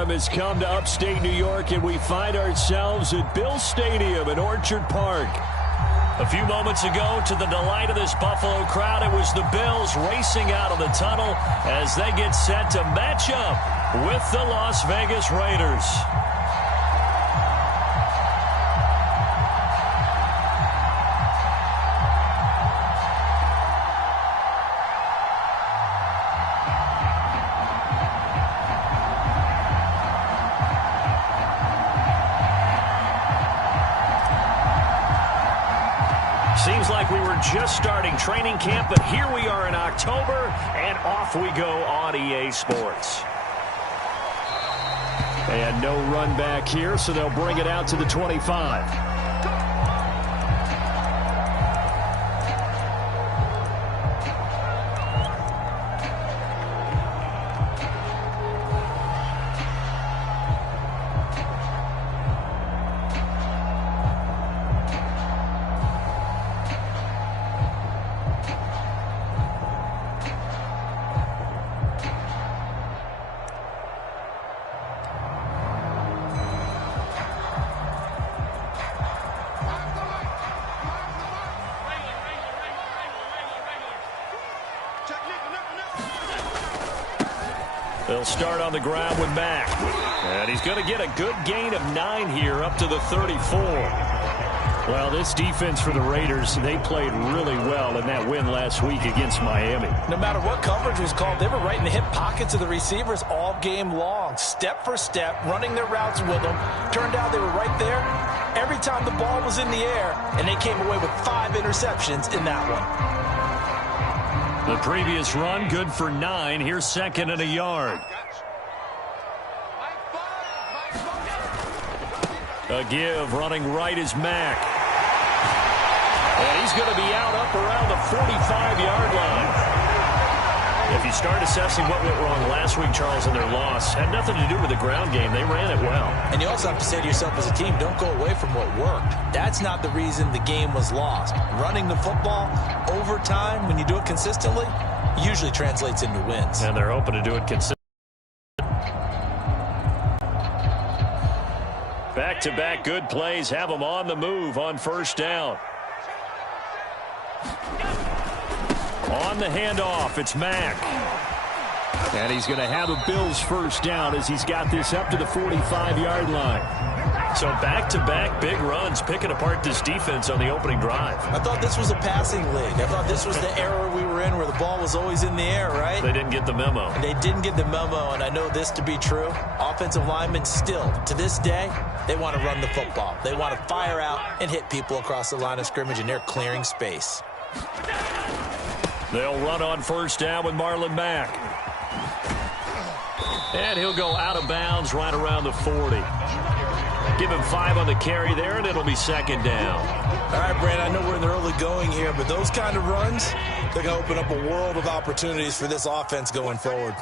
Adam has come to upstate New York, and we find ourselves at Bill Stadium in Orchard Park. A few moments ago, to the delight of this Buffalo crowd, it was the Bills racing out of the tunnel as they get set to match up with the Las Vegas Raiders. Seems like we were just starting training camp, but here we are in October, and off we go on EA Sports. And no run back here, so they'll bring it out to the 25. They'll start on the ground with Mack. And he's going to get a good gain of 9 here up to the 34. Well, this defense for the Raiders, they played really well in that win last week against Miami. No matter what coverage was called, they were right in the hip pockets of the receivers all game long. Step for step, running their routes with them. Turned out they were right there every time the ball was in the air, and they came away with 5 interceptions in that one. The previous run, good for 9. Here's second and a yard. A give, running right is Mack. And he's going to be out up around the 45-yard line. If you start assessing what went wrong last week, Charles, in their loss, had nothing to do with the ground game. They ran it well. And you also have to say to yourself as a team, don't go away from what worked. That's not the reason the game was lost. Running the football over time, when you do it consistently, usually translates into wins. And they're hoping to do it consistently. Back-to-back good plays have them on the move on first down. On the handoff, it's Mack. And he's going to have a Bills first down as he's got this up to the 45-yard line. So back-to-back big runs, picking apart this defense on the opening drive. I thought this was a passing league. I thought this was the era we were in where the ball was always in the air, right? They didn't get the memo. And they didn't get the memo, and I know this to be true. Offensive linemen still, to this day, they want to run the football. They want to fire out and hit people across the line of scrimmage, and they're clearing space. They'll run on first down with Marlon Mack. And he'll go out of bounds right around the 40. Give him 5 on the carry there, and it'll be second down. All right, Brandon, I know we're in the early going here, but those kind of runs, they're going to open up a world of opportunities for this offense going forward.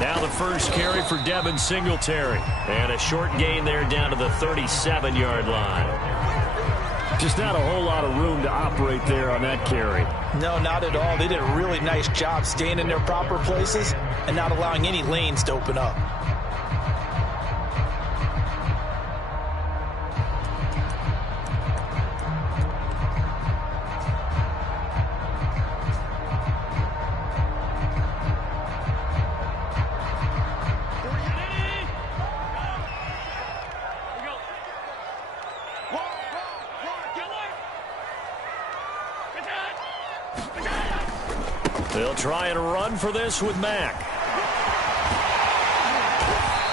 Now the first carry for Devin Singletary. And a short gain there down to the 37-yard line. Just not a whole lot of room to operate there on that carry. No, not at all. They did a really nice job staying in their proper places and not allowing any lanes to open up. They'll try and run for this with Mack.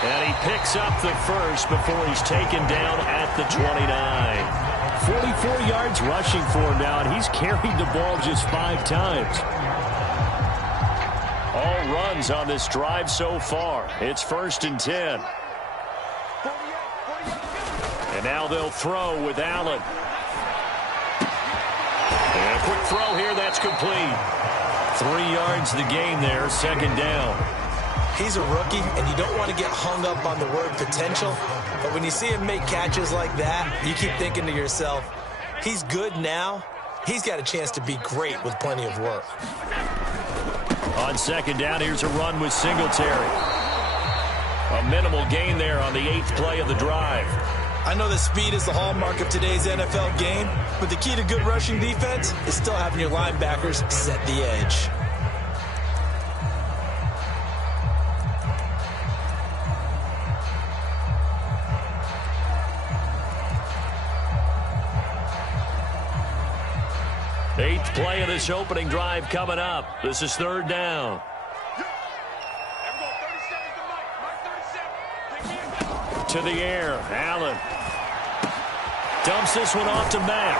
And he picks up the first before he's taken down at the 29. 44 yards rushing for him now, and he's carried the ball just 5 times. All runs on this drive so far. It's 1st and 10. And now they'll throw with Allen. And a quick throw here, that's complete. 3 yards the gain there, second down. He's a rookie, and you don't want to get hung up on the word potential. But when you see him make catches like that, you keep thinking to yourself, he's good now. He's got a chance to be great with plenty of work. On second down, here's a run with Singletary. A minimal gain there on the 8th play of the drive. I know that speed is the hallmark of today's NFL game, but the key to good rushing defense is still having your linebackers set the edge. Eighth play of this opening drive coming up. This is third down. To the air, Allen. Dumps this one off to Mack.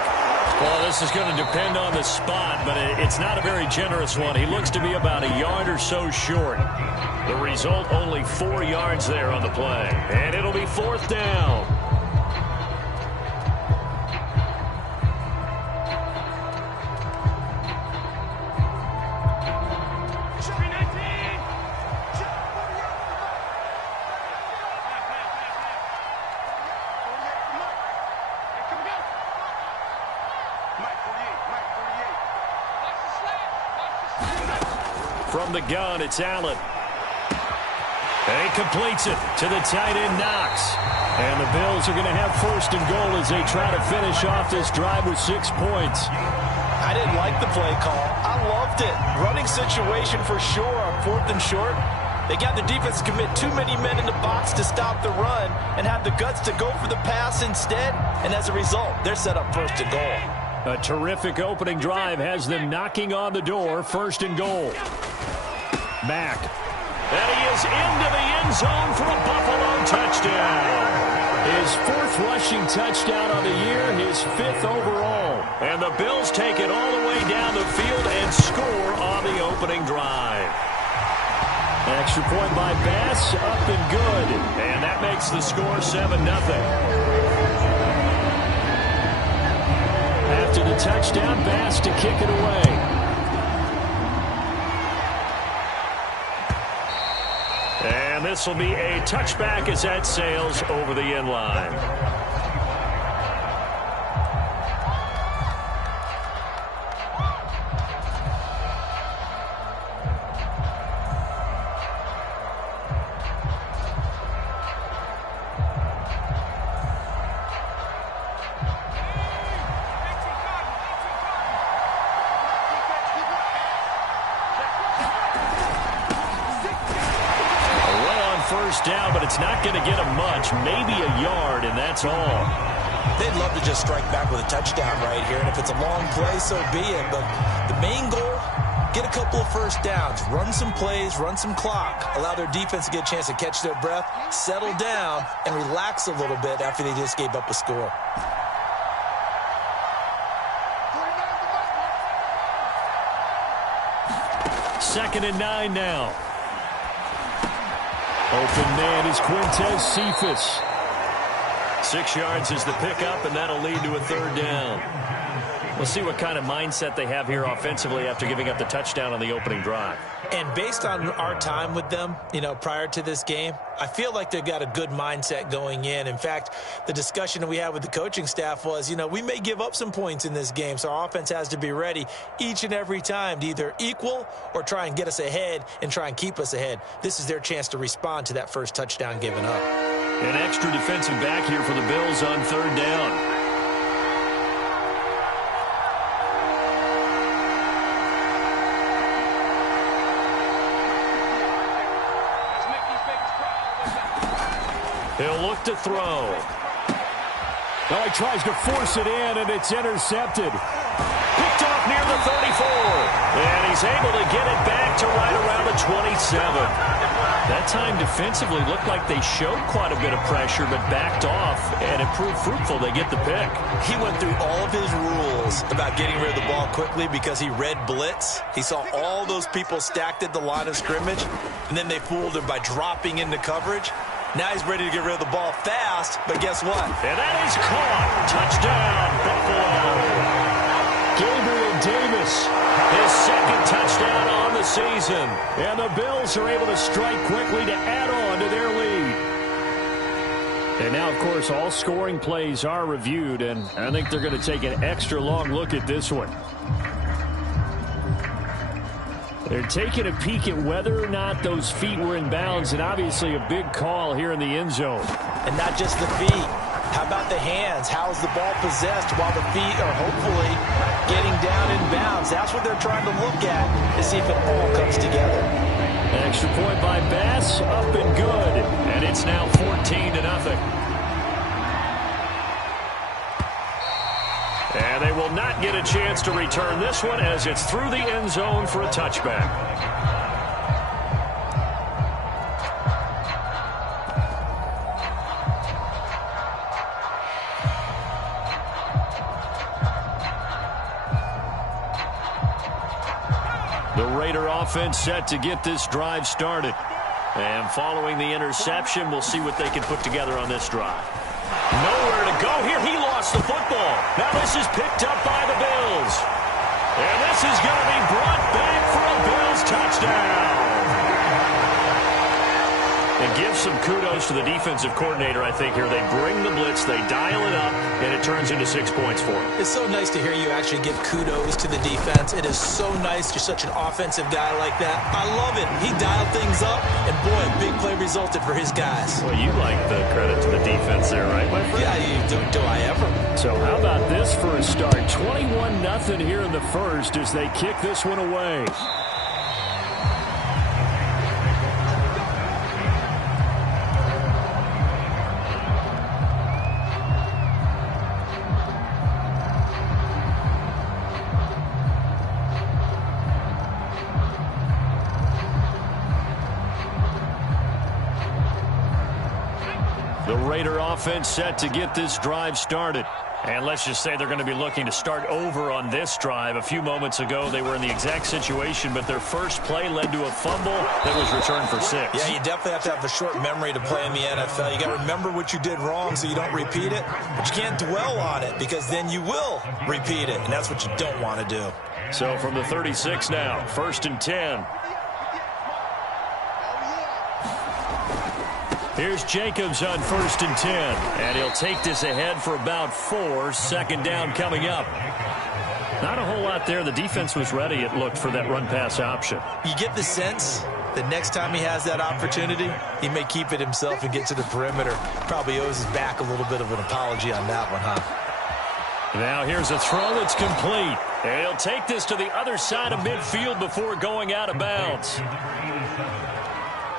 Well, this is going to depend on the spot, but it's not a very generous one. He looks to be about a yard or so short. The result, only 4 yards there on the play. And it'll be fourth down. From the gun, it's Allen. And he completes it to the tight end, Knox. And the Bills are going to have first and goal as they try to finish off this drive with 6 points. I didn't like the play call. I loved it. Running situation for sure on 4th and short. They got the defense to commit too many men in the box to stop the run and have the guts to go for the pass instead. And as a result, they're set up first and goal. A terrific opening drive has them knocking on the door, first and goal. Mack. And he is into the end zone for a Buffalo touchdown. His 4th rushing touchdown on the year, his 5th overall. And the Bills take it all the way down the field and score on the opening drive. Extra point by Bass, up and good. And that makes the score 7-0. After the touchdown, Bass to kick it away. And this will be a touchback as that sails over the end line. Down, but it's not going to get him much, maybe a yard, and that's all. They'd love to just strike back with a touchdown right here, and if it's a long play, so be it. But the main goal, get a couple of first downs, run some plays, run some clock, allow their defense to get a chance to catch their breath, settle down, and relax a little bit after they just gave up a score. Second and 9 now. Open man is Quintez Cephas. 6 yards is the pickup, and that'll lead to a third down. We'll see what kind of mindset they have here offensively after giving up the touchdown on the opening drive. And based on our time with them, prior to this game, I feel like they've got a good mindset going in. In fact, the discussion that we had with the coaching staff was, we may give up some points in this game, so our offense has to be ready each and every time to either equal or try and get us ahead and try and keep us ahead. This is their chance to respond to that first touchdown given up. An extra defensive back here for the Bills on third down. He'll look to throw. Well, he tries to force it in, and it's intercepted. Picked off near the 34. And he's able to get it back to right around the 27. That time defensively looked like they showed quite a bit of pressure, but backed off, and it proved fruitful. They get the pick. He went through all of his rules about getting rid of the ball quickly because he read blitz. He saw all those people stacked at the line of scrimmage, and then they fooled him by dropping into coverage. Now he's ready to get rid of the ball fast, but guess what? And that is caught. Touchdown, Buffalo. Gabriel Davis, his second touchdown on the season. And the Bills are able to strike quickly to add on to their lead. And now, of course, all scoring plays are reviewed, and I think they're going to take an extra long look at this one. They're taking a peek at whether or not those feet were in bounds, and obviously a big call here in the end zone. And not just the feet. How about the hands? How is the ball possessed while the feet are hopefully getting down in bounds? That's what they're trying to look at to see if it all comes together. An extra point by Bass, up and good. And it's now 14-0. And they will not get a chance to return this one as it's through the end zone for a touchback. The Raider offense set to get this drive started. And following the interception, we'll see what they can put together on this drive. Nowhere to go here. He lost the football. Now this is picked up by the Bills. And this is going to be brought back for a Bills touchdown. And give some kudos to the defensive coordinator, I think, here. They bring the blitz, they dial it up, and it turns into 6 points for them. It's so nice to hear you actually give kudos to the defense. It is so nice. You're such an offensive guy like that. I love it. He dialed things up, and boy, a big play resulted for his guys. Well, you like the credit to the defense there, right, my friend? Yeah, do I ever. So how about this for a start? 21-0 here in the first as they kick this one away. The Raider offense set to get this drive started. And let's just say they're going to be looking to start over on this drive. A few moments ago, they were in the exact situation, but their first play led to a fumble that was returned for 6. Yeah, you definitely have to have a short memory to play in the NFL. You got to remember what you did wrong so you don't repeat it, but you can't dwell on it because then you will repeat it, and that's what you don't want to do. So from the 36 now, 1st and 10. Here's Jacobs on 1st and 10. And he'll take this ahead for about 4. Second down coming up. Not a whole lot there. The defense was ready, it looked, for that run-pass option. You get the sense that next time he has that opportunity, he may keep it himself and get to the perimeter. Probably owes his back a little bit of an apology on that one, huh? Now here's a throw that's complete. And he'll take this to the other side of midfield before going out of bounds.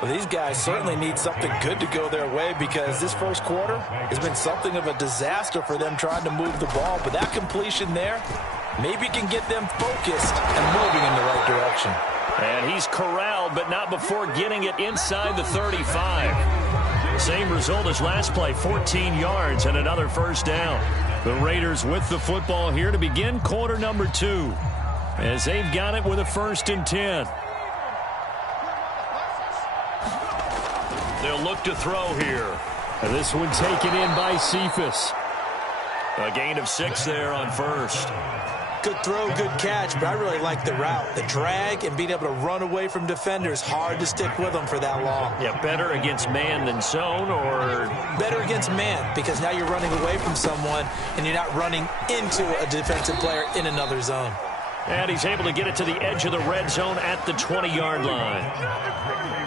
Well, these guys certainly need something good to go their way because this first quarter has been something of a disaster for them trying to move the ball. But that completion there maybe can get them focused and moving in the right direction. And he's corralled, but not before getting it inside the 35. Same result as last play, 14 yards and another first down. The Raiders with the football here to begin quarter number 2 as they've got it with a 1st and 10. They'll look to throw here. And this one taken in by Cephas. A gain of 6 there on first. Good throw, good catch, but I really like the route. The drag and being able to run away from defenders. Hard to stick with them for that long. Yeah, better against man than zone, or? Better against man, because now you're running away from someone and you're not running into a defensive player in another zone. And he's able to get it to the edge of the red zone at the 20-yard line.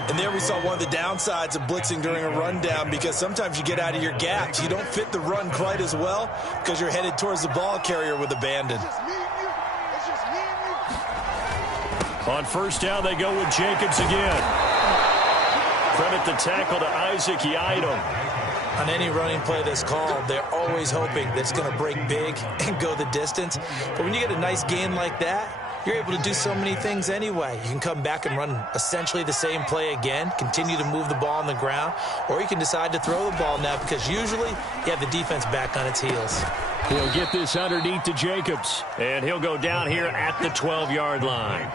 And there we saw one of the downsides of blitzing during a rundown because sometimes you get out of your gaps. You don't fit the run quite as well because you're headed towards the ball carrier with abandon. On first down, they go with Jacobs again. Credit the tackle to Isaac Yiadom. On any running play that's called, they're always hoping that it's going to break big and go the distance. But when you get a nice gain like that, you're able to do so many things anyway. You can come back and run essentially the same play again, continue to move the ball on the ground, or you can decide to throw the ball now because usually you have the defense back on its heels. He'll get this underneath to Jacobs, and he'll go down here at the 12-yard line.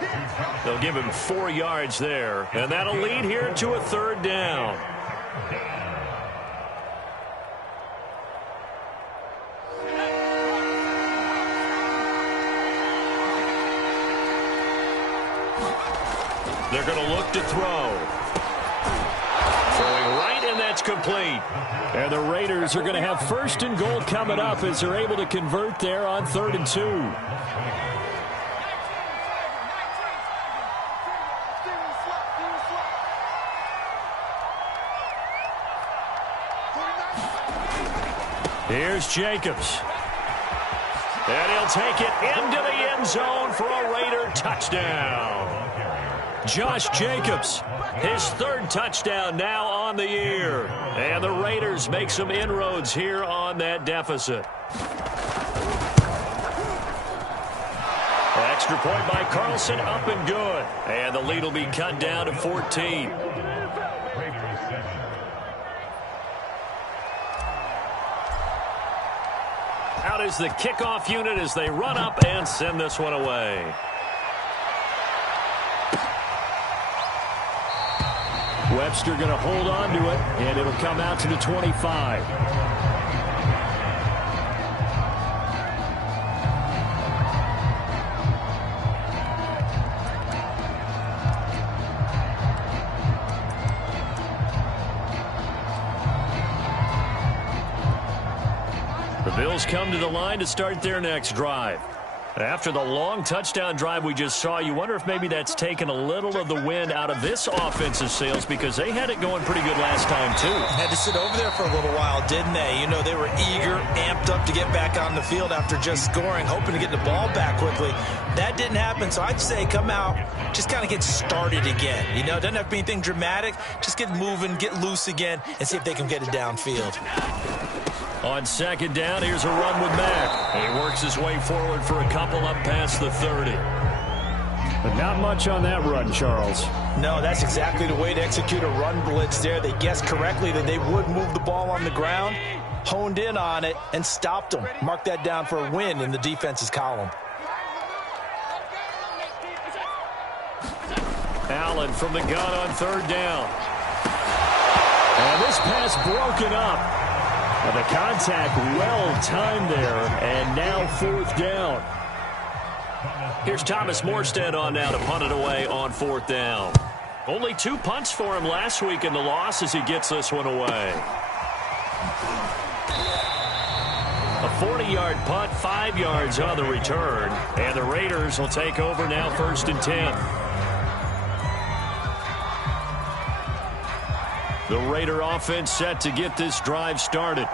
They'll give him 4 yards there, and that'll lead here to a 3rd down. They're going to look to throw. Throwing right, and that's complete. And the Raiders are going to have 1st and goal coming up as they're able to convert there on 3rd and 2. Here's Jacobs. And he'll take it into the end zone for a Raider touchdown. Josh Jacobs, his third touchdown now on the year. And the Raiders make some inroads here on that deficit. Extra point by Carlson, up and good. And the lead will be cut down to 14. Out is the kickoff unit as they run up and send this one away. Webster going to hold on to it, and it'll come out to the 25. The Bills come to the line to start their next drive. After the long touchdown drive we just saw, you wonder if maybe that's taken a little of the wind out of this offensive sails, because they had it going pretty good last time, too. Had to sit over there for a little while, didn't they? You know, they were eager, amped up to get back on the field after just scoring, hoping to get the ball back quickly. That didn't happen, so I'd say come out, just kind of get started again. You know, it doesn't have to be anything dramatic. Just get moving, get loose again, and see if they can get it downfield. On second down, here's a run with Mack. He works his way forward for a couple up past the 30. But not much on that run, Charles. No, that's exactly the way to execute a run blitz there. They guessed correctly that they would move the ball on the ground, honed in on it, and stopped them. Mark that down for a win in the defense's column. Allen from the gun on third down. And this pass broken up. And the contact well-timed there, and now fourth down. Here's Thomas Morstead on now to punt it away on fourth down. Only 2 punts for him last week in the loss as he gets this one away. A 40-yard punt, 5 yards on the return, and the Raiders will take over now first and 10. The Raider offense set to get this drive started.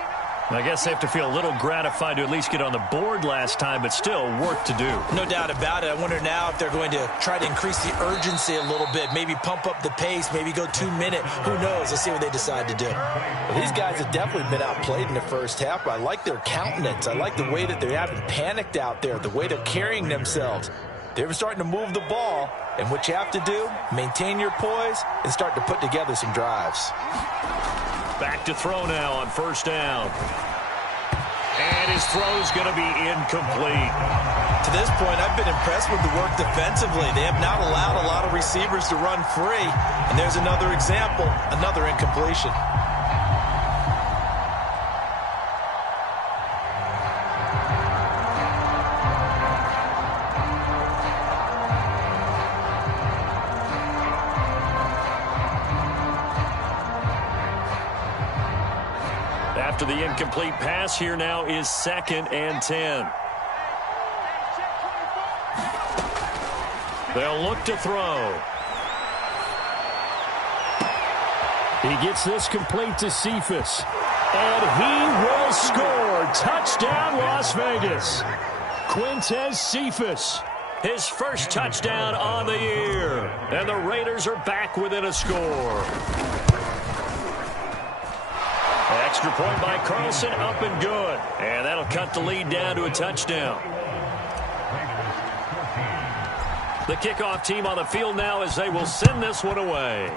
I guess they have to feel a little gratified to at least get on the board last time, but still work to do. No doubt about it. I wonder now if they're going to try to increase the urgency a little bit, maybe pump up the pace, maybe go 2 minute. Who knows? Let's see what they decide to do. Well, these guys have definitely been outplayed in the first half, but I like their countenance. I like the way that they haven't panicked out there, the way they're carrying themselves. They're starting to move the ball, and what you have to do, maintain your poise and start to put together some drives. Back to throw now on first down. And his throw's going to be incomplete. To this point, I've been impressed with the work defensively. They have not allowed a lot of receivers to run free. And there's another example, another incompletion. After the incomplete pass, here now is second and 10. They'll look to throw. He gets this complete to Cephas. And he will score. Touchdown, Las Vegas. Quintez Cephas, his first touchdown on the year. And the Raiders are back within a score. Extra point by Carlson, up and good. And that'll cut the lead down to a touchdown. The kickoff team on the field now as they will send this one away.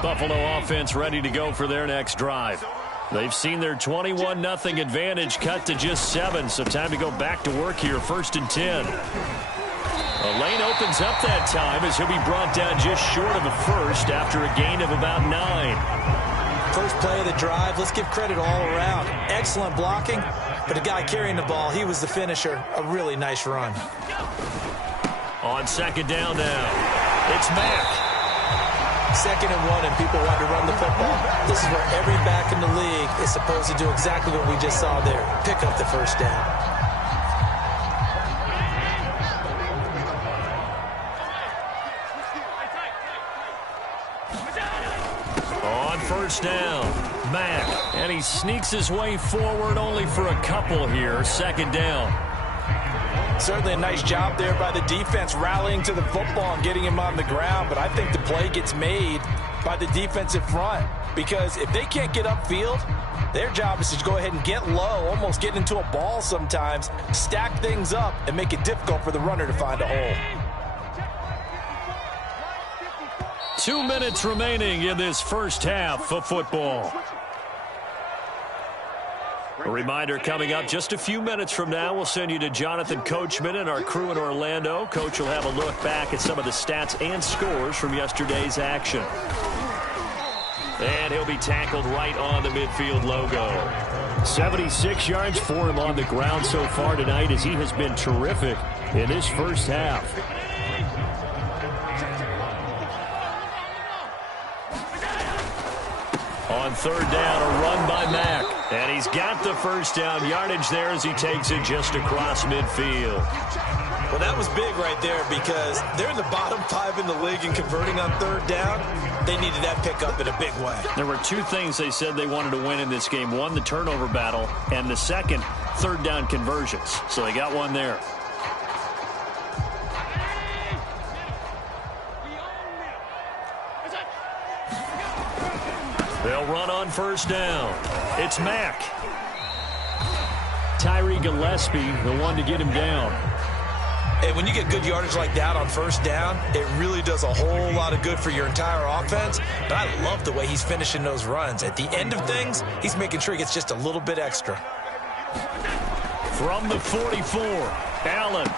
Buffalo offense ready to go for their next drive. They've seen their 21-0 advantage cut to just 7, so time to go back to work here, first and 10. A lane opens up that time as he'll be brought down just short of a first after a gain of about 9. First play of the drive, let's give credit all around. Excellent blocking, but the guy carrying the ball, he was the finisher. A really nice run. On second down now, it's Mack. 2nd and 1 and people want to run the football. This is where every back in the league is supposed to do exactly what we just saw there. Pick up the first down. On first down, Mack. And he sneaks his way forward only for a couple here. 2nd down. Certainly a nice job there by the defense rallying to the football and getting him on the ground. But I think the play gets made by the defensive front. Because if they can't get upfield, their job is to go ahead and get low, almost get into a ball sometimes, stack things up, and make it difficult for the runner to find a hole. 2 minutes remaining in this first half of football. A reminder coming up just a few minutes from now, we'll send you to Jonathan Coachman and our crew in Orlando. Coach will have a look back at some of the stats and scores from yesterday's action. And he'll be tackled right on the midfield logo. 76 yards for him on the ground so far tonight as he has been terrific in this first half. On 3rd down, a run by Mack. And he's got the first down yardage there as he takes it just across midfield. Well, that was big right there because they're in the bottom 5 in the league in converting on 3rd down. They needed that pickup in a big way. There were 2 things they said they wanted to win in this game. One, the turnover battle, and the second, 3rd down conversions. So they got one there. They'll run on first down. It's Mack. Tyree Gillespie, the one to get him down. And when you get good yardage like that on first down, it really does a whole lot of good for your entire offense. But I love the way he's finishing those runs. At the end of things, he's making sure he gets just a little bit extra. From the 44, Allen.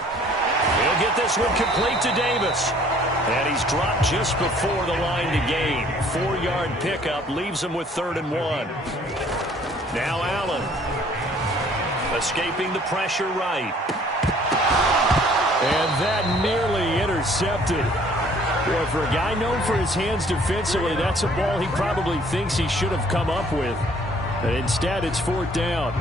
He'll get this one complete to Davis. And he's dropped just before the line to gain. 4-yard pickup leaves him with 3rd and 1. Now Allen. Escaping the pressure right. And that nearly intercepted. Boy, for a guy known for his hands defensively, that's a ball he probably thinks he should have come up with. But instead, it's 4th down.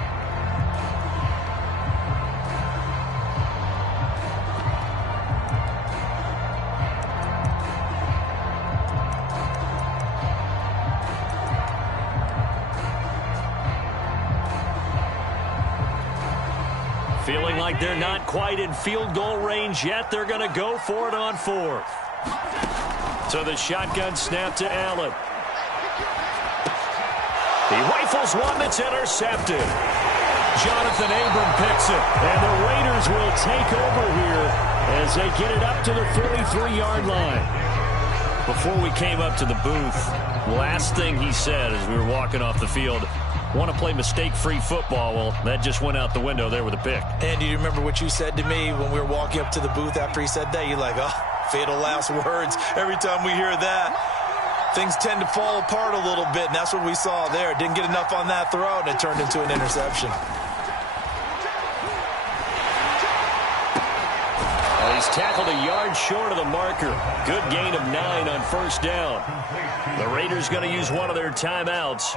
Feeling like they're not quite in field goal range yet. They're going to go for it on 4th. So the shotgun snap to Allen. He rifles one that's intercepted. Jonathan Abram picks it. And the Raiders will take over here as they get it up to the 43-yard line. Before we came up to the booth, last thing he said as we were walking off the field, want to play mistake-free football. Well, that just went out the window there with a pick. And do you remember what you said to me when we were walking up to the booth after he said that? You're like, oh, fatal last words. Every time we hear that, things tend to fall apart a little bit, and that's what we saw there. Didn't get enough on that throw, and it turned into an interception. He's tackled a yard short of the marker. Good gain of 9 on first down. The Raiders going to use one of their timeouts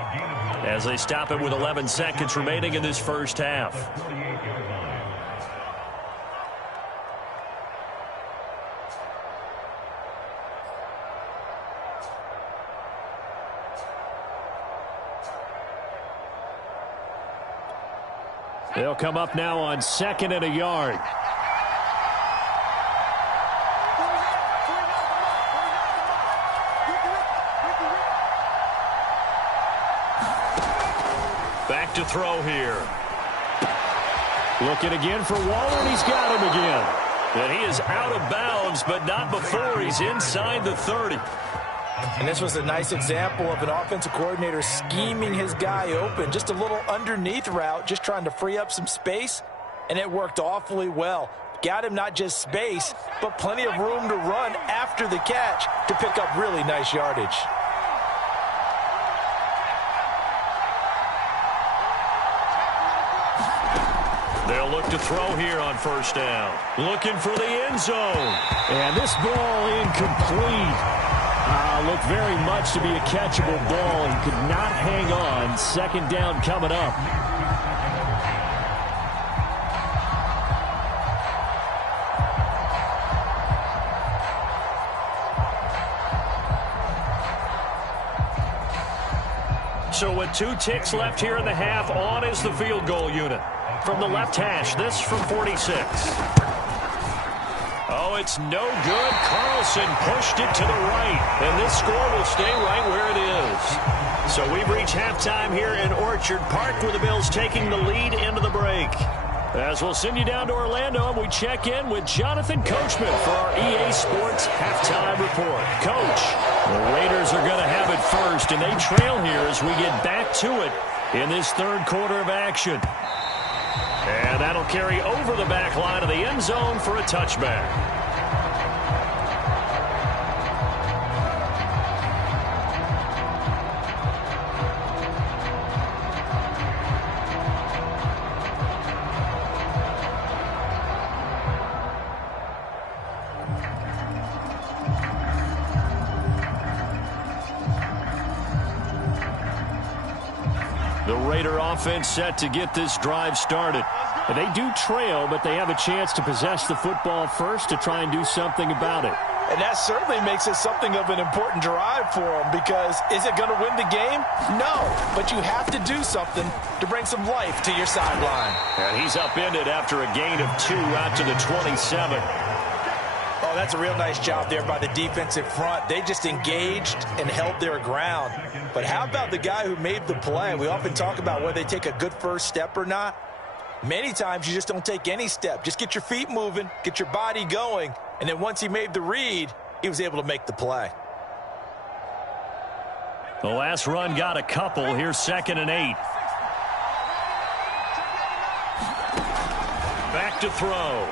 as they stop it with 11 seconds remaining in this first half. They'll come up now on 2nd and a yard. Back to throw here. Looking again for Waller, and he's got him again. And he is out of bounds, but not before he's inside the 30. And this was a nice example of an offensive coordinator scheming his guy open. Just a little underneath route, just trying to free up some space, and it worked awfully well. Got him not just space, but plenty of room to run after the catch to pick up really nice yardage. They'll look to throw here on first down. Looking for the end zone. And this ball incomplete. Looked very much to be a catchable ball. He could not hang on. Second down coming up. So with 2 ticks left here in the half, on is the field goal unit. From the left hash, this from 46. Oh, it's no good. Carlson pushed it to the right, and this score will stay right where it is. So we've reached halftime here in Orchard Park, with the Bills taking the lead into the break. As we'll send you down to Orlando, and we check in with Jonathan Coachman for our EA Sports Halftime Report. Coach, the Raiders are going to have it first, and they trail here as we get back to it in this third quarter of action. And that'll carry over the back line of the end zone for a touchback. The Raider offense set to get this drive started. And they do trail, but they have a chance to possess the football first to try and do something about it. And that certainly makes it something of an important drive for them, because is it going to win the game? No, but you have to do something to bring some life to your sideline. And he's upended after a gain of 2 out to the 27. Oh, that's a real nice job there by the defensive front. They just engaged and held their ground. But how about the guy who made the play? We often talk about whether they take a good first step or not. Many times you just don't take any step. Just get your feet moving, get your body going, and then once he made the read, he was able to make the play. The last run got a couple. Here's 2nd and 8. Back to throw.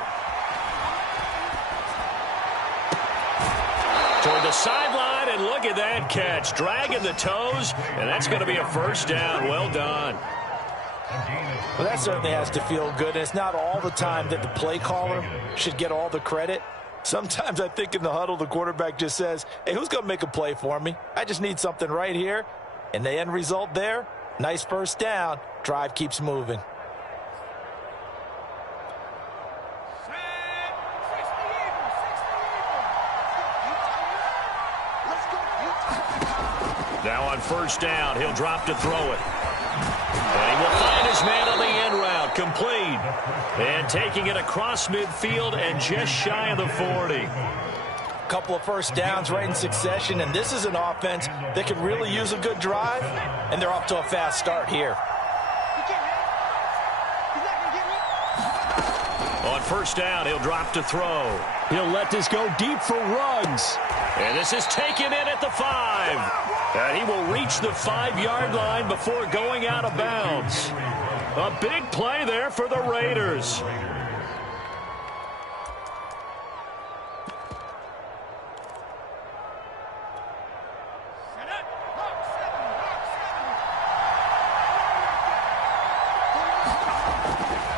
Toward the sideline, and look at that catch. Dragging the toes, and that's going to be a first down. Well done. Well, that certainly has to feel good. And it's not all the time that the play caller should get all the credit. Sometimes I think in the huddle, the quarterback just says, hey, who's going to make a play for me? I just need something right here. And the end result there, nice first down. Drive keeps moving. Now on first down, he'll drop to throw it. And he will find his man on the end route, complete. And taking it across midfield and just shy of the 40. Couple of first downs right in succession, and this is an offense that can really use a good drive, and they're off to a fast start here. On first down, he'll drop to throw. He'll let this go deep for Ruggs. And this is taken in at the 5. And he will reach the 5-yard line before going out of bounds. A big play there for the Raiders.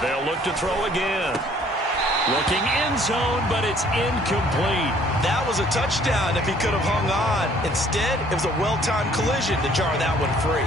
They'll look to throw again. Looking end zone, but it's incomplete. That was a touchdown if he could have hung on. Instead, it was a well-timed collision to jar that one free.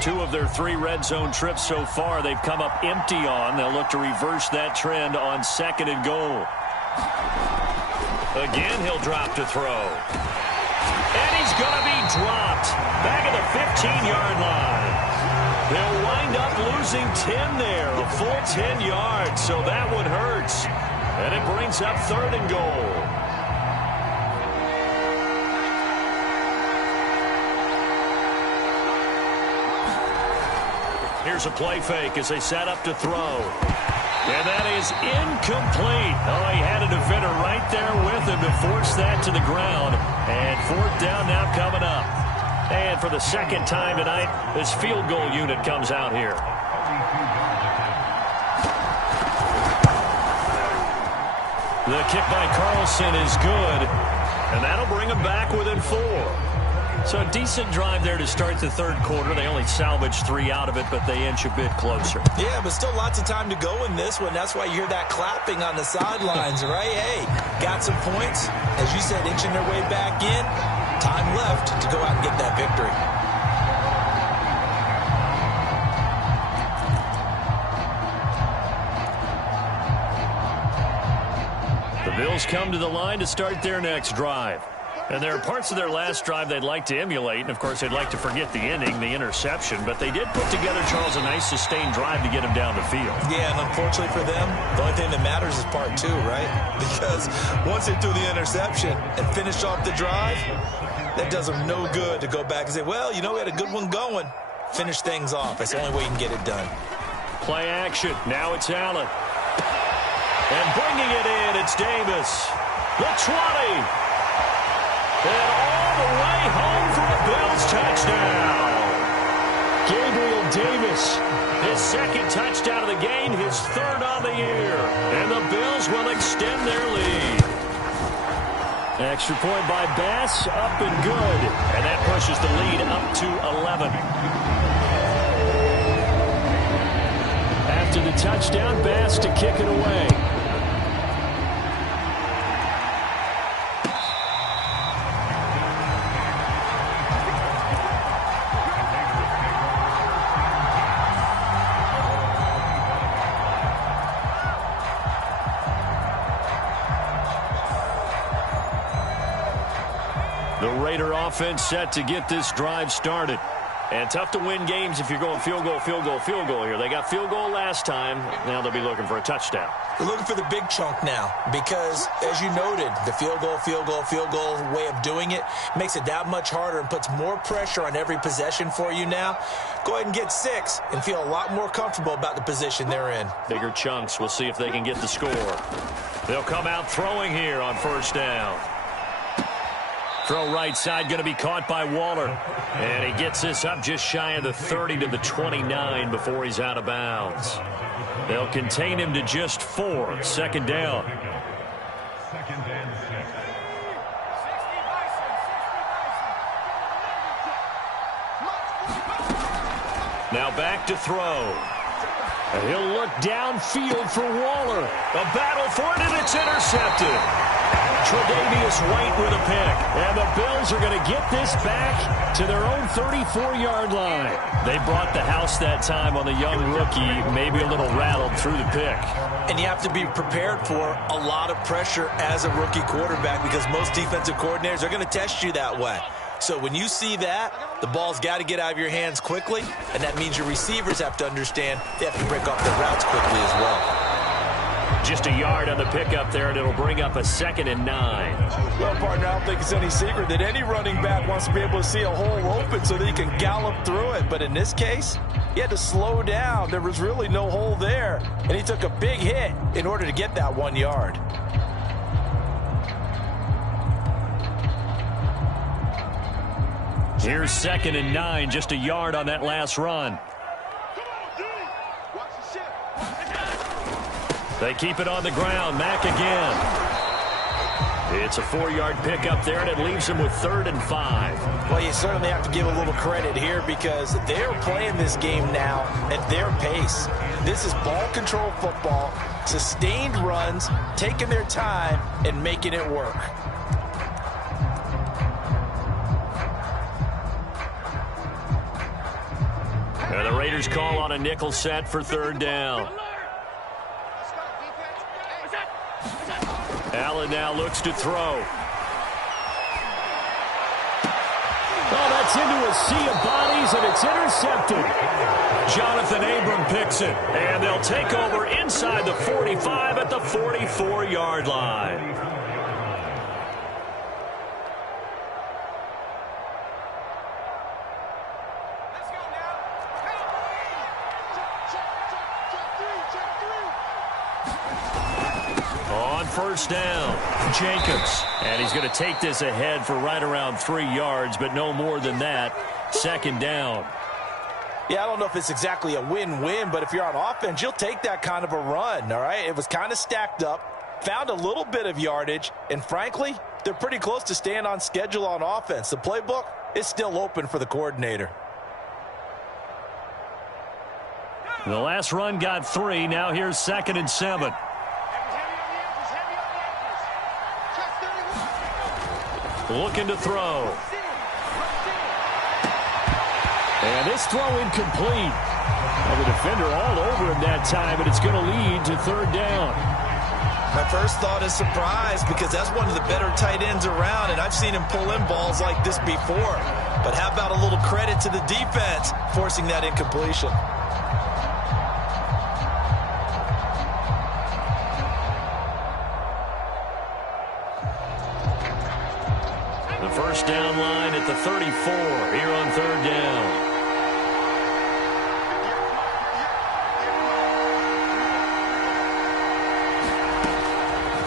Two of their 3 red zone trips so far, they've come up empty on. They'll look to reverse that trend on 2nd and goal. Again, he'll drop to throw. And he's going to be dropped back at the 15-yard line. They'll wind up losing 10 there, a full 10 yards, so that one hurts. And it brings up 3rd and goal. Here's a play fake as they set up to throw. And that is incomplete. Oh, he had a defender right there with him to force that to the ground. And 4th down now coming up. And for the second time tonight, this field goal unit comes out here. The kick by Carlson is good, and that'll bring them back within 4. So a decent drive there to start the third quarter. They only salvaged 3 out of it, but they inch a bit closer. Yeah, but still lots of time to go in this one. That's why you hear that clapping on the sidelines, right? Hey, got some points. As you said, inching their way back in. Time left to go out and get that victory. The Bills come to the line to start their next drive. And there are parts of their last drive they'd like to emulate. And, of course, they'd like to forget the ending, the interception. But they did put together, Charles, a nice sustained drive to get them down the field. Yeah, and unfortunately for them, the only thing that matters is part 2, right? Because once they threw the interception and finished off the drive, that does them no good to go back and say, well, you know, we had a good one going. Finish things off. That's the only way you can get it done. Play action. Now it's Allen. And bringing it in, it's Davis. The 20. And all the way home for a Bills touchdown. Gabriel Davis, his second touchdown of the game, his third on the year. And the Bills will extend their lead. Extra point by Bass, up and good. And that pushes the lead up to 11. After the touchdown, Bass to kick it away. The Raider offense set to get this drive started. And tough to win games if you're going field goal, field goal, field goal here. They got field goal last time. Now they'll be looking for a touchdown. They're looking for the big chunk now because, as you noted, the field goal way of doing it makes it that much harder and puts more pressure on every possession for you now. Go ahead and get 6 and feel a lot more comfortable about the position they're in. Bigger chunks. We'll see if they can get the score. They'll come out throwing here on first down. Throw right side going to be caught by Waller. And he gets this up just shy of the 30 to the 29 before he's out of bounds. They'll contain him to just 4. Second down. Now back to throw. And he'll look downfield for Waller. A battle for it, and it's intercepted. Tre'Davious White with a pick. And the Bills are going to get this back to their own 34-yard line. They brought the house that time on the young rookie, maybe a little rattled through the pick. And you have to be prepared for a lot of pressure as a rookie quarterback because most defensive coordinators are going to test you that way. So when you see that, the ball's got to get out of your hands quickly, and that means your receivers have to understand they have to break off their routes quickly as well. Just a yard on the pickup there, and it'll bring up a 2nd and 9. Well, partner, I don't think it's any secret that any running back wants to be able to see a hole open so that he can gallop through it. But in this case, he had to slow down. There was really no hole there, and he took a big hit in order to get that 1 yard. Here's 2nd and 9, just a yard on that last run. They keep it on the ground. Mack again. It's a 4-yard pickup there, and it leaves them with 3rd and 5. Well, you certainly have to give a little credit here because they're playing this game now at their pace. This is ball control football, sustained runs, taking their time, and making it work. And the Raiders call on a nickel set for 3rd down. Allen now looks to throw. Oh, that's into a sea of bodies, and it's intercepted. Jonathan Abram picks it, and they'll take over inside the 45 at the 44-yard line. first down. Jacobs. And he's going to take this ahead for right around 3 yards, but no more than that. Second down. Yeah, I don't know if it's exactly a win-win, but if you're on offense, you'll take that kind of a run, all right? It was kind of stacked up, found a little bit of yardage, and frankly, they're pretty close to staying on schedule on offense. The playbook is still open for the coordinator. The last run got 3. Now here's 2nd and 7. Looking to throw. And this throw incomplete. Well, the defender all over him that time, and it's going to lead to 3rd down. My first thought is surprise, because that's one of the better tight ends around, and I've seen him pull in balls like this before. But how about a little credit to the defense forcing that incompletion? The first down line at the 34 here on 3rd down.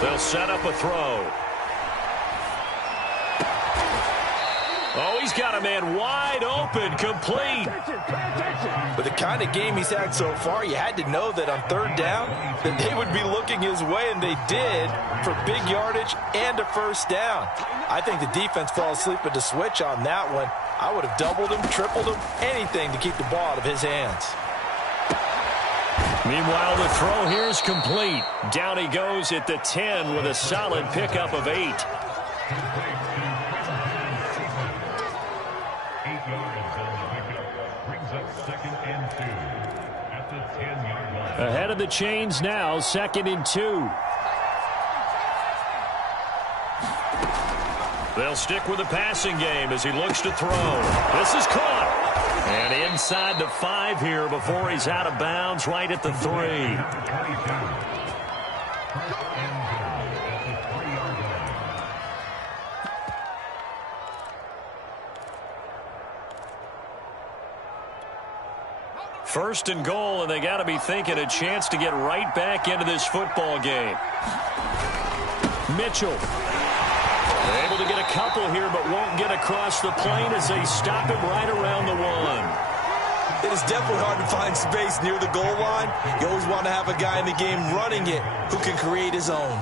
They'll set up a throw. Oh, he's got a man wide open, complete. With the kind of game he's had so far, you had to know that on 3rd down that they would be looking his way, and they did, for big yardage and a first down. I think the defense fell asleep at the switch on that one. I would have doubled him, tripled him, anything to keep the ball out of his hands. Meanwhile, the throw here is complete. Down he goes at the 10 with a solid pickup of 8. Ahead of the chains now, 2nd and 2. They'll stick with the passing game as he looks to throw. This is caught. And inside the 5 here before he's out of bounds, right at the 3. First and goal, and they got to be thinking a chance to get right back into this football game. Mitchell. They're able to get a couple here, but won't get across the plane as they stop him right around the 1. It is definitely hard to find space near the goal line. You always want to have a guy in the game running it who can create his own.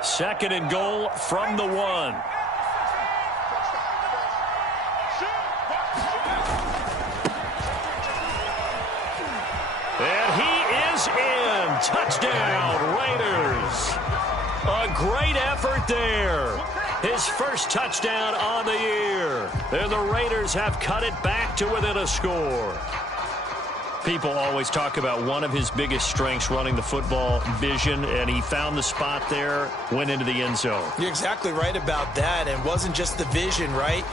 Second and goal from the 1. And he is in. Touchdown, Raiders. A great effort there. His first touchdown on the year. And the Raiders have cut it back to within a score. People always talk about one of his biggest strengths, running the football, vision, and he found the spot there, went into the end zone. You're exactly right about that, and it wasn't just the vision, right?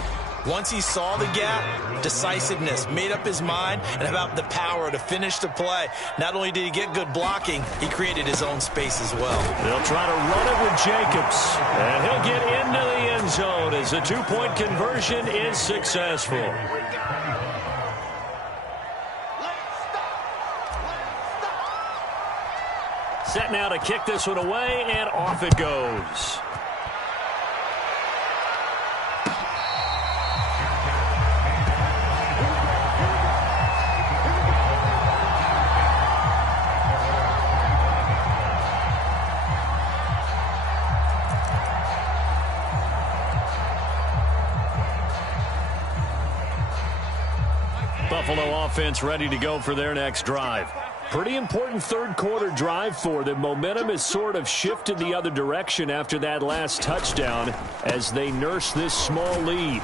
Once he saw the gap, decisiveness, made up his mind, and about the power to finish the play. Not only did he get good blocking, he created his own space as well. They'll try to run it with Jacobs, and he'll get into the end zone as the 2-point conversion is successful. Set now to kick this one away, and off it goes. Buffalo offense ready to go for their next drive. Pretty important third quarter drive for them. Momentum has sort of shifted the other direction after that last touchdown as they nurse this small lead.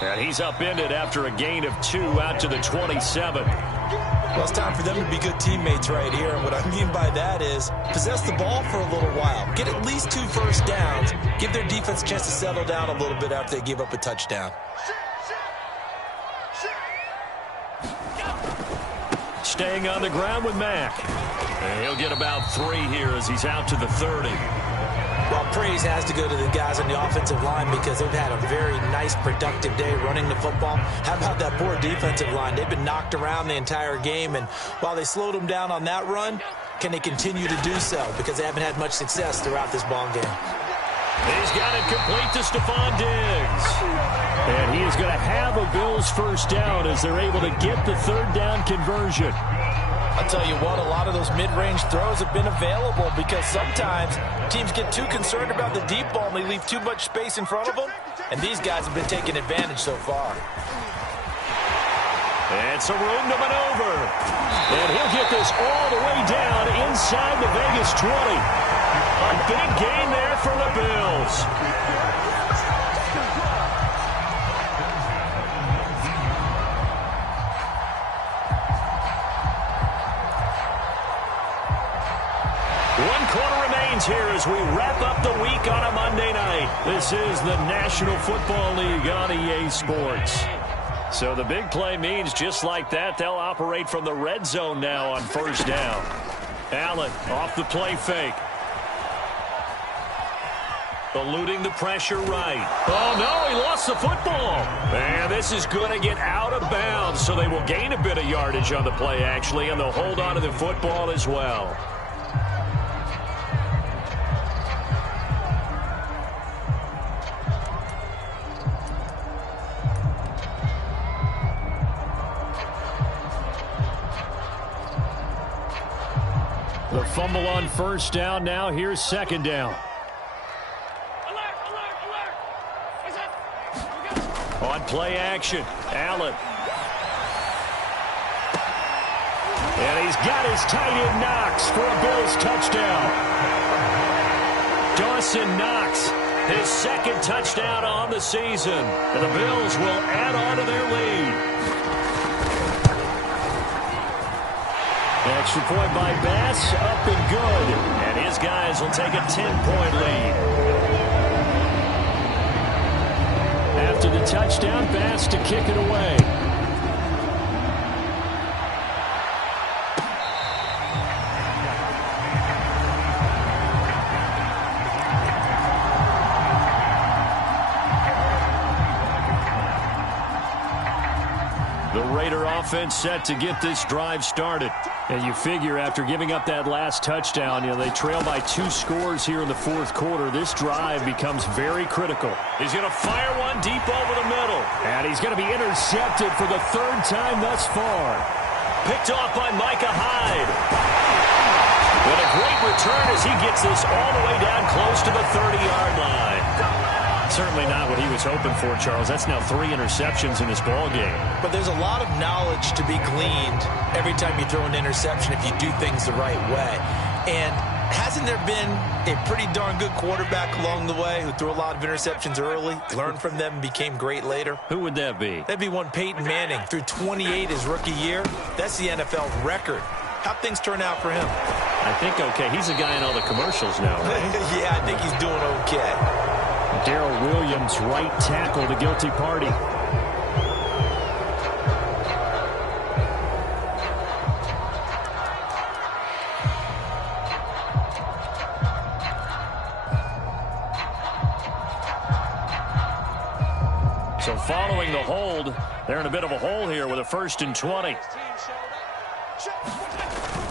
And he's upended after a gain of 2 out to the 27. Well, it's time for them to be good teammates right here. And what I mean by that is possess the ball for a little while. Get at least 2 first downs. Give their defense a chance to settle down a little bit after they give up a touchdown. Staying on the ground with Mack. And he'll get about 3 here as he's out to the 30. Well, praise has to go to the guys on the offensive line because they've had a very nice, productive day running the football. How about that poor defensive line? They've been knocked around the entire game, and while they slowed them down on that run, can they continue to do so? Because they haven't had much success throughout this ball game. He's got it complete to Stephon Diggs. And he is going to have a Bills first down as they're able to get the third down conversion. I'll tell you what, a lot of those mid-range throws have been available because sometimes teams get too concerned about the deep ball and they leave too much space in front of them, and these guys have been taking advantage so far. And some room to maneuver. And he'll get this all the way down inside the Vegas 20. A big gain there for the Bills. One quarter remains here as we wrap up the week on a Monday night. This is the National Football League on EA Sports. So the big play means just like that, they'll operate from the red zone now on first down. Allen off the play fake. Eluding the pressure right. Oh, no, he lost the football. And this is going to get out of bounds, so they will gain a bit of yardage on the play, actually, and they'll hold on to the football as well. The fumble on first down now. Here's second down. On play action, Allen. And he's got his tight end Knox for a Bills touchdown. Dawson Knox, his second touchdown on the season. And the Bills will add on to their lead. Extra point by Bass, up and good. And his guys will take a 10-point lead. After the touchdown, Bass to kick it away. The Raider offense set to get this drive started. And you figure after giving up that last touchdown, they trail by 2 scores here in the fourth quarter. This drive becomes very critical. He's going to fire one deep over the middle. And he's going to be intercepted for the third time thus far. Picked off by Micah Hyde. But a great return as he gets this all the way down close to the 30-yard line. Certainly not what he was hoping for, Charles. That's now 3 interceptions in this ball game. But there's a lot of knowledge to be gleaned every time you throw an interception if you do things the right way. And hasn't there been a pretty darn good quarterback along the way who threw a lot of interceptions early, learned from them, and became great later? Who would that be? That'd be one Peyton Manning. Threw 28 his rookie year. That's the NFL record. How'd things turn out for him? I think okay. He's a guy in all the commercials now, right? Yeah, I think he's doing okay. Darrell Williams, right tackle, the guilty party. So following the hold, they're in a bit of a hole here with a 1st and 20.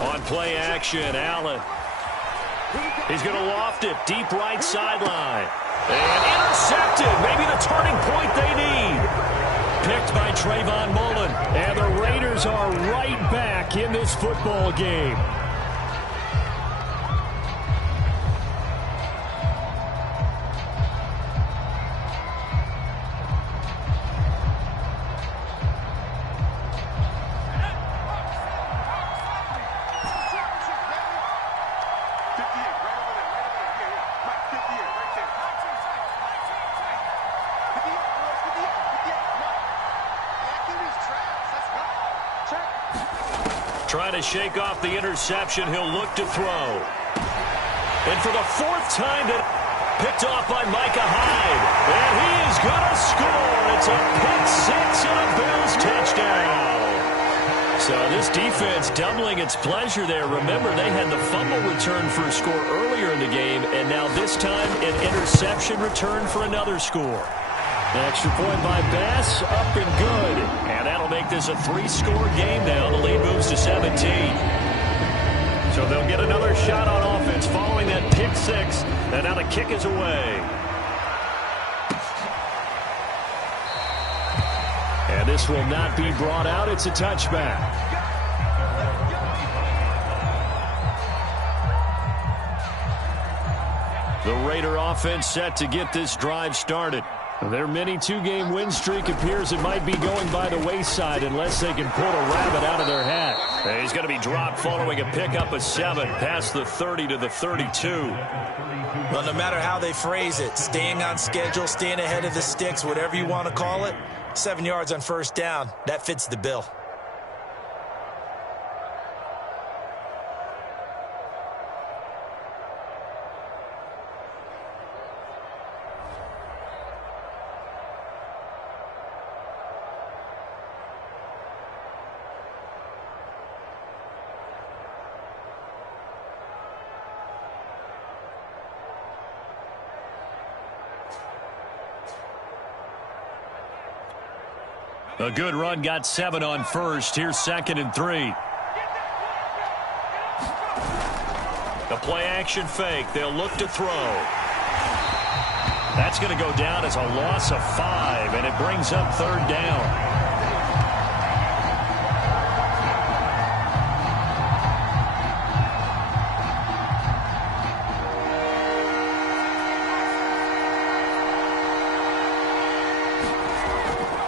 On play action, Allen. He's going to loft it, deep right sideline. And intercepted, maybe the turning point they need. Picked by Trayvon Mullen. And the Raiders are right back in this football game. Trying to shake off the interception. He'll look to throw. And for the 4th time, picked off by Micah Hyde. And he is going to score. It's a pick 6 and a Bills touchdown. So this defense doubling its pleasure there. Remember, they had the fumble return for a score earlier in the game, and now this time an interception return for another score. Extra point by Bass, up and good. And that'll make this a 3-score game now. The lead moves to 17. So they'll get another shot on offense following that pick six. And now the kick is away. And this will not be brought out. It's a touchback. The Raider offense set to get this drive started. Their mini 2-game win streak appears it might be going by the wayside unless they can pull a rabbit out of their hat. And he's going to be dropped following a pickup of 7 past the 30 to the 32. Well, no matter how they phrase it, staying on schedule, staying ahead of the sticks, whatever you want to call it, 7 yards on first down, that fits the bill. A good run got 7 on first. Here's 2nd and 3. The play action fake. They'll look to throw. That's going to go down as a loss of 5, and it brings up 3rd down.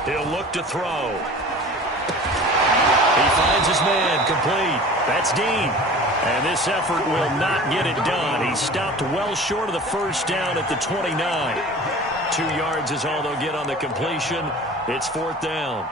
He'll look to throw. He finds his man, complete. That's Dean. And this effort will not get it done. He stopped well short of the first down at the 29. 2 yards is all they'll get on the completion. It's 4th down.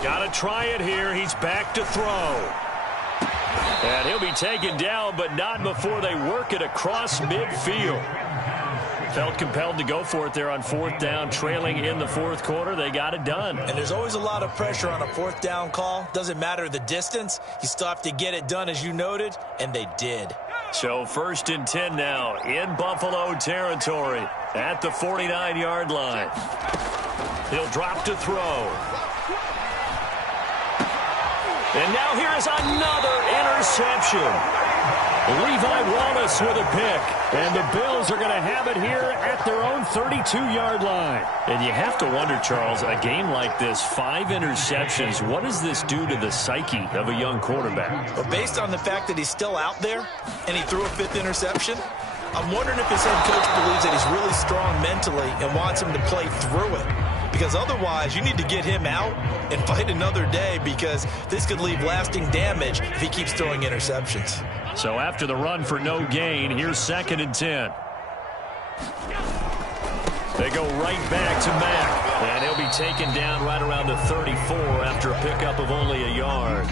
Got to try it here. He's back to throw. And he'll be taken down, but not before they work it across midfield. Felt compelled to go for it there on 4th down, trailing in the 4th quarter. They got it done. And there's always a lot of pressure on a 4th down call. Doesn't matter the distance. You still have to get it done, as you noted, and they did. So 1st and 10 now in Buffalo territory at the 49-yard line. He'll drop to throw. And now here is another interception. Levi Wallace with a pick. And the Bills are going to have it here at their own 32-yard line. And you have to wonder, Charles, a game like this, 5 interceptions, what does this do to the psyche of a young quarterback? Well, based on the fact that he's still out there and he threw a 5th interception, I'm wondering if his head coach believes that he's really strong mentally and wants him to play through it. Because otherwise, you need to get him out and fight another day, because this could leave lasting damage if he keeps throwing interceptions. So after the run for no gain, here's 2nd and 10. They go right back to Mack. And he'll be taken down right around the 34 after a pickup of only a yard.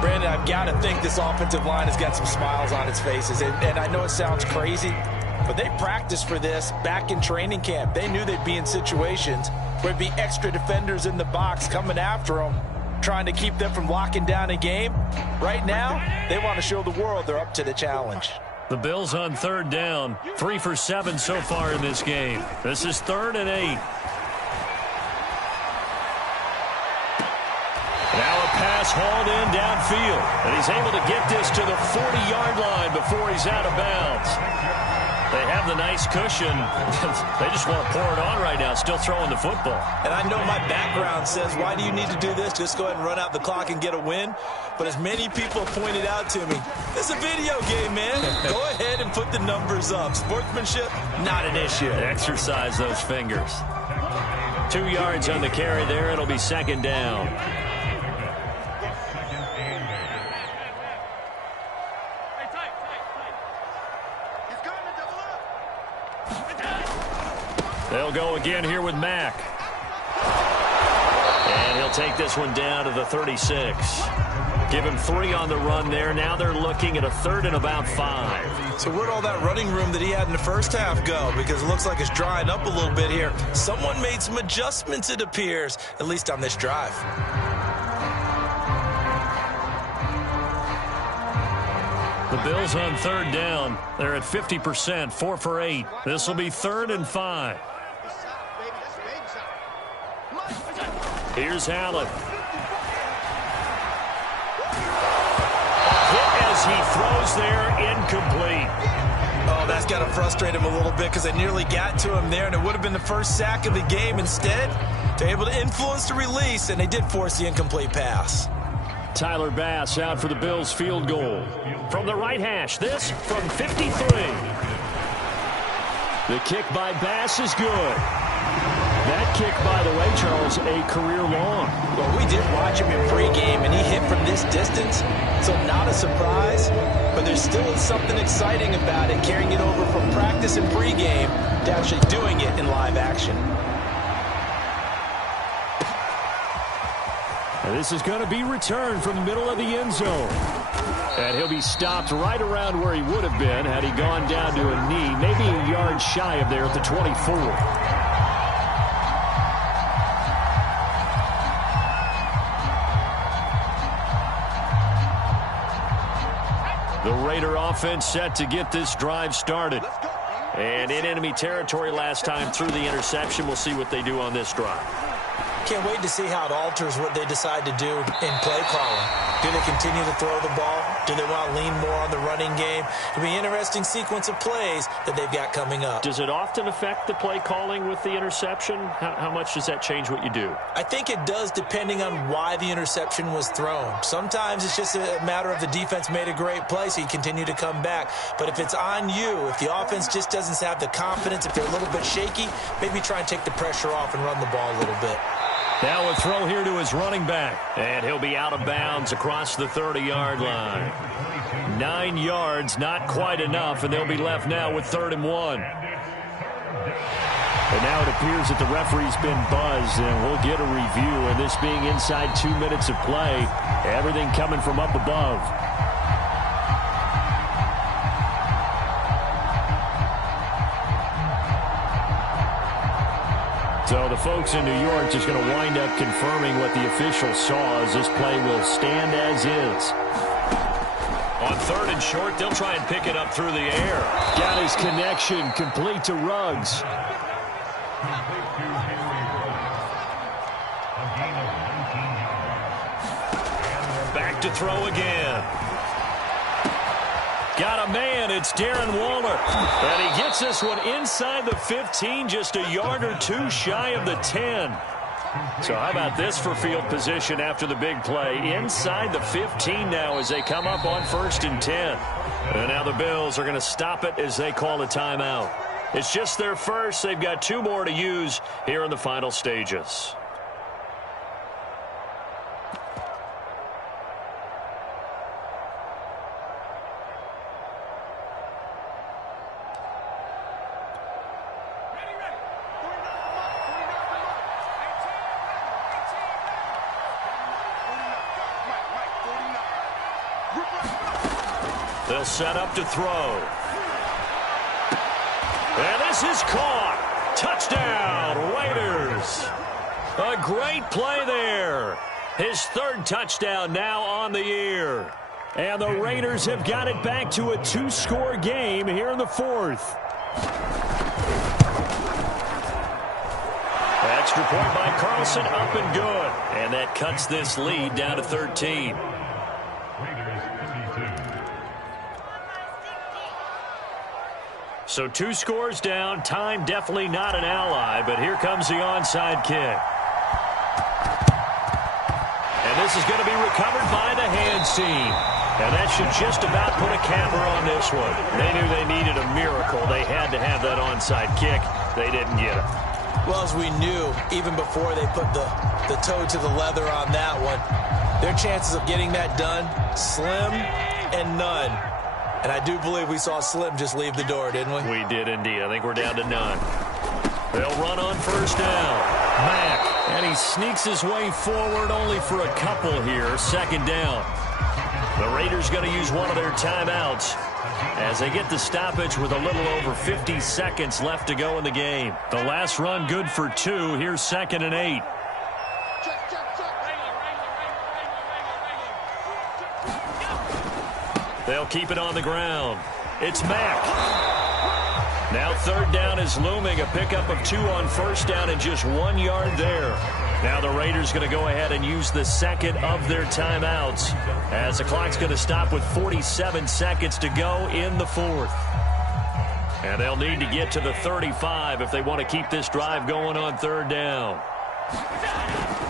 Brandon, I've got to think this offensive line has got some smiles on its faces. And I know it sounds crazy, but they practiced for this back in training camp. They knew they'd be in situations where there'd be extra defenders in the box coming after them, trying to keep them from locking down a game. Right now, they want to show the world they're up to the challenge. The Bills on 3rd down, 3 for 7 so far in this game. This is 3rd and 8. Now a pass hauled in downfield, and he's able to get this to the 40-yard line before he's out of bounds. They have the nice cushion. They just want to pour it on right now, still throwing the football. And I know my background says, why do you need to do this? Just go ahead and run out the clock and get a win. But as many people have pointed out to me, it's a video game, man. Go ahead and put the numbers up. Sportsmanship, not an issue. Exercise those fingers. 2 yards on the carry there. It'll be 2nd down. They'll go again here with Mack. And he'll take this one down to the 36. Give him 3 on the run there. Now they're looking at a 3rd and about 5. So where'd all that running room that he had in the first half go? Because it looks like it's drying up a little bit here. Someone made some adjustments, it appears, at least on this drive. The Bills on 3rd down. They're at 50%, 4 for 8. This will be 3rd and 5. Here's Allen. Hit as he throws there, incomplete. Oh, that's got to frustrate him a little bit because they nearly got to him there, and it would have been the first sack of the game. Instead, they're able to influence the release, and they did force the incomplete pass. Tyler Bass out for the Bills field goal. From the right hash, this from 53. The kick by Bass is good. That kick, by the way, Charles, a career long. Well, we did watch him in pregame, and he hit from this distance, so not a surprise. But there still is something exciting about it, carrying it over from practice and pregame to actually doing it in live action. And this is going to be returned from the middle of the end zone. And he'll be stopped right around where he would have been had he gone down to a knee, maybe a yard shy of there at the 24. The Raider offense set to get this drive started. And in enemy territory last time through the interception. We'll see what they do on this drive. Can't wait to see how it alters what they decide to do in play calling. Do they continue to throw the ball? Do they want to lean more on the running game? It'll be an interesting sequence of plays that they've got coming up. Does it often affect the play calling with the interception? How much does that change what you do? I think it does, depending on why the interception was thrown. Sometimes it's just a matter of the defense made a great play, so you continue to come back. But if it's on you, if the offense just doesn't have the confidence, if they're a little bit shaky, maybe try and take the pressure off and run the ball a little bit. Now a throw here to his running back. And he'll be out of bounds across the 30-yard line. 9 yards, not quite enough, and they'll be left now with 3rd and 1. And now it appears that the referee's been buzzed, and we'll get a review. And this being inside 2 minutes of play, everything coming from up above. So the folks in New York just going to wind up confirming what the official saw as this play will stand as is. On 3rd and short, they'll try and pick it up through the air. Got his connection complete to Ruggs. Back to throw again. Got a man. It's Darren Waller. And he gets this one inside the 15, just a yard or two shy of the 10. So how about this for field position after the big play? Inside the 15 now as they come up on 1st and 10. And now the Bills are going to stop it as they call a timeout. It's just their first. They've got 2 more to use here in the final stages. They'll set up to throw. And this is caught. Touchdown, Raiders. A great play there. His 3rd touchdown now on the year. And the Raiders have got it back to a 2-score game here in the 4th. Extra point by Carlson, up and good. And that cuts this lead down to 13. So 2 scores down. Time definitely not an ally, but here comes the onside kick. And this is going to be recovered by the hands team. And that should just about put a camera on this one. They knew they needed a miracle. They had to have that onside kick. They didn't get it. Well, as we knew, even before they put the toe to the leather on that one, their chances of getting that done, slim and none. And I do believe we saw Slim just leave the door, didn't we? We did indeed. I think we're down to none. They'll run on first down. Mack, and he sneaks his way forward only for a couple here. Second down. The Raiders going to use one of their timeouts as they get the stoppage with a little over 50 seconds left to go in the game. The last run good for 2. Here's 2nd and 8. They'll keep it on the ground. It's Mack. Now 3rd down is looming. A pickup of 2 on first down and just 1 yard there. Now the Raiders going to go ahead and use the second of their timeouts as the clock's going to stop with 47 seconds to go in the 4th. And they'll need to get to the 35 if they want to keep this drive going on 3rd down.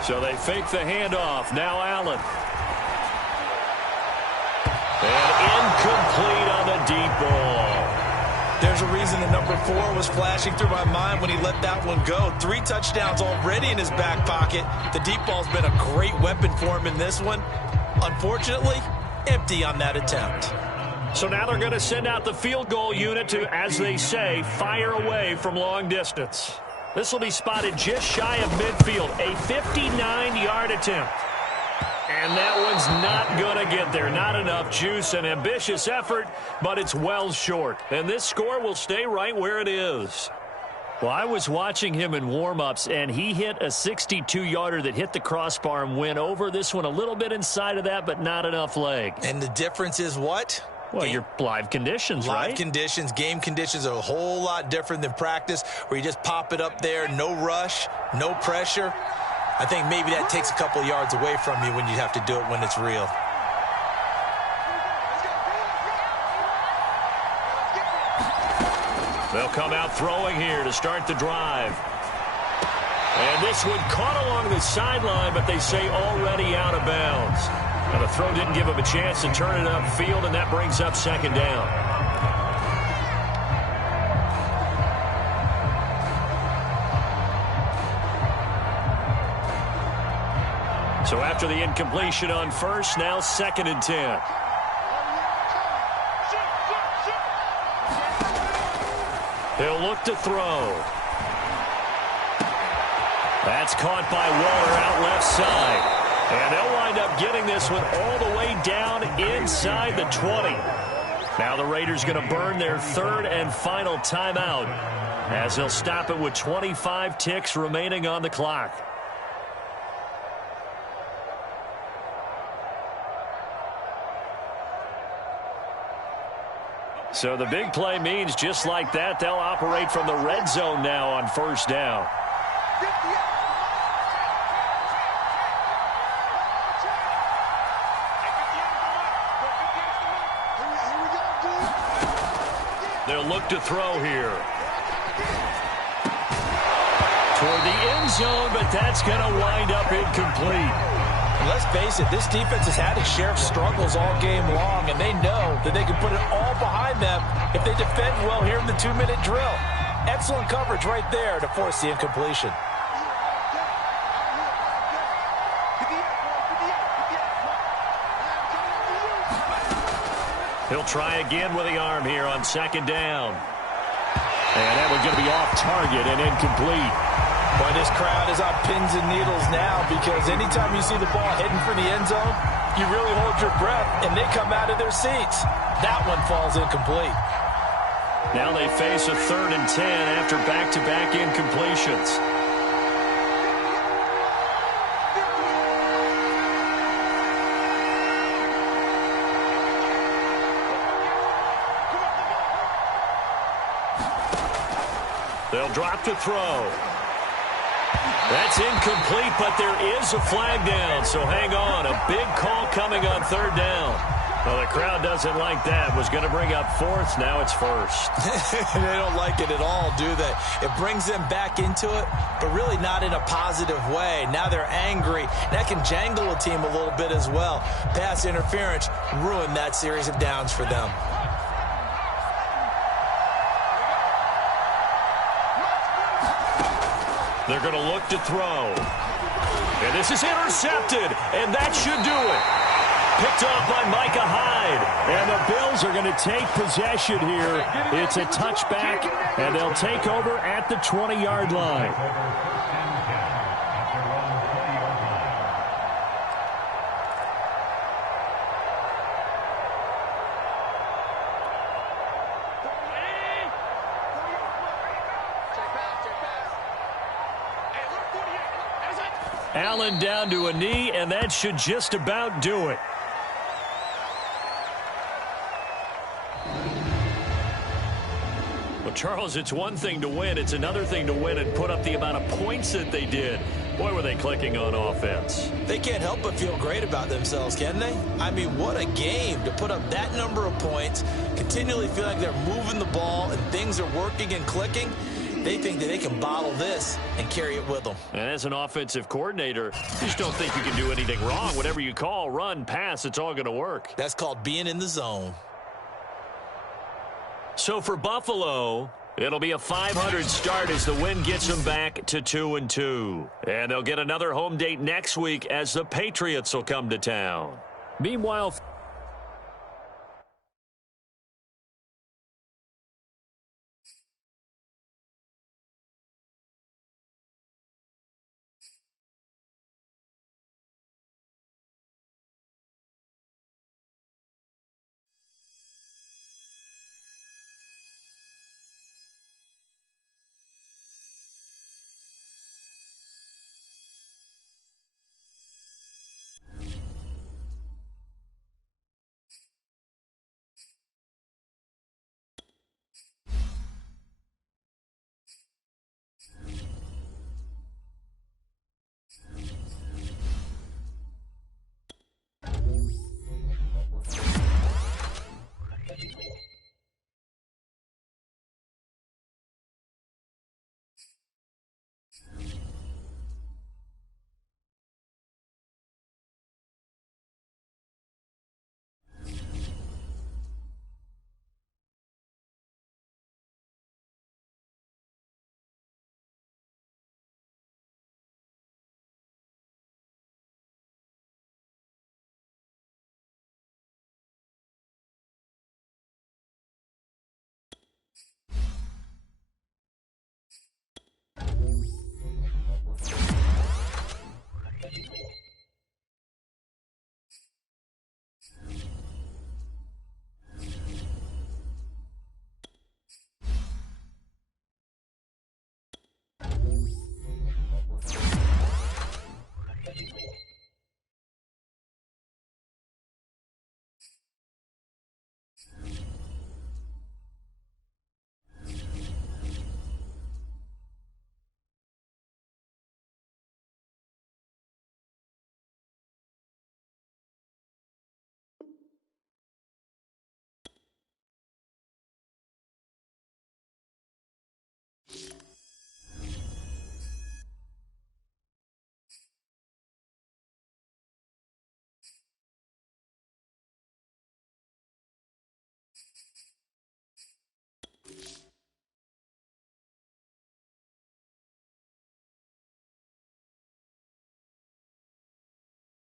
So they fake the handoff. Now Allen. And incomplete on the deep ball. There's a reason the number 4 was flashing through my mind when he let that one go. 3 touchdowns already in his back pocket. The deep ball's been a great weapon for him in this one. Unfortunately, empty on that attempt. So now they're going to send out the field goal unit to, as they say, fire away from long distance. This will be spotted just shy of midfield. A 59-yard attempt. And that one's not going to get there. Not enough juice. An ambitious effort, but it's well short. And this score will stay right where it is. Well, I was watching him in warm-ups, and he hit a 62-yarder that hit the crossbar and went over. This one a little bit inside of that, but not enough leg. And the difference is what? Well, your live conditions, right? Live conditions, game conditions are a whole lot different than practice, where you just pop it up there, no rush, no pressure. I think maybe that takes a couple of yards away from you when you have to do it when it's real. They'll come out throwing here to start the drive. And this one caught along the sideline, but they say already out of bounds. Now the throw didn't give him a chance to turn it upfield, and that brings up 2nd down. So after the incompletion on first, now 2nd and 10. He'll look to throw. That's caught by Waller out left side. And they'll wind up getting this one all the way down inside the 20. Now the Raiders going to burn their 3rd and final timeout as they'll stop it with 25 ticks remaining on the clock. So the big play means just like that, they'll operate from the red zone now on first down. They'll look to throw here. Toward the end zone, but that's going to wind up incomplete. Let's face it, this defense has had its share of struggles all game long, and they know that they can put it all behind them if they defend well here in the 2-minute drill. Excellent coverage right there to force the incompletion. He'll try again with the arm here on 2nd down. And that one's going to be off target and incomplete. Boy, this crowd is on pins and needles now, because anytime you see the ball heading for the end zone, you really hold your breath, and they come out of their seats. That one falls incomplete. Now they face a 3rd and 10 after back-to-back incompletions. They'll drop to throw. That's incomplete, but there is a flag down, so hang on. A big call coming on 3rd down. Well, the crowd doesn't like that. Was going to bring up 4th. Now it's 1st. They don't like it at all, do they? It brings them back into it, but really not in a positive way. Now they're angry. That can jangle a team a little bit as well. Pass interference ruined that series of downs for them. They're going to look to throw. And this is intercepted, and that should do it. Picked off by Micah Hyde. And the Bills are going to take possession here. It's a touchback, and they'll take over at the 20-yard line. Allen down to a knee, and that should just about do it. Well, Charles, it's one thing to win. It's another thing to win and put up the amount of points that they did. Boy, were they clicking on offense. They can't help but feel great about themselves, can they? I mean, what a game to put up that number of points, continually feel like they're moving the ball and things are working and clicking. They think that they can bottle this and carry it with them. And as an offensive coordinator, you just don't think you can do anything wrong. Whatever you call, run, pass, it's all going to work. That's called being in the zone. So for Buffalo, it'll be a 500 start as the win gets them back to 2-2. And they'll get another home date next week as the Patriots will come to town. Meanwhile...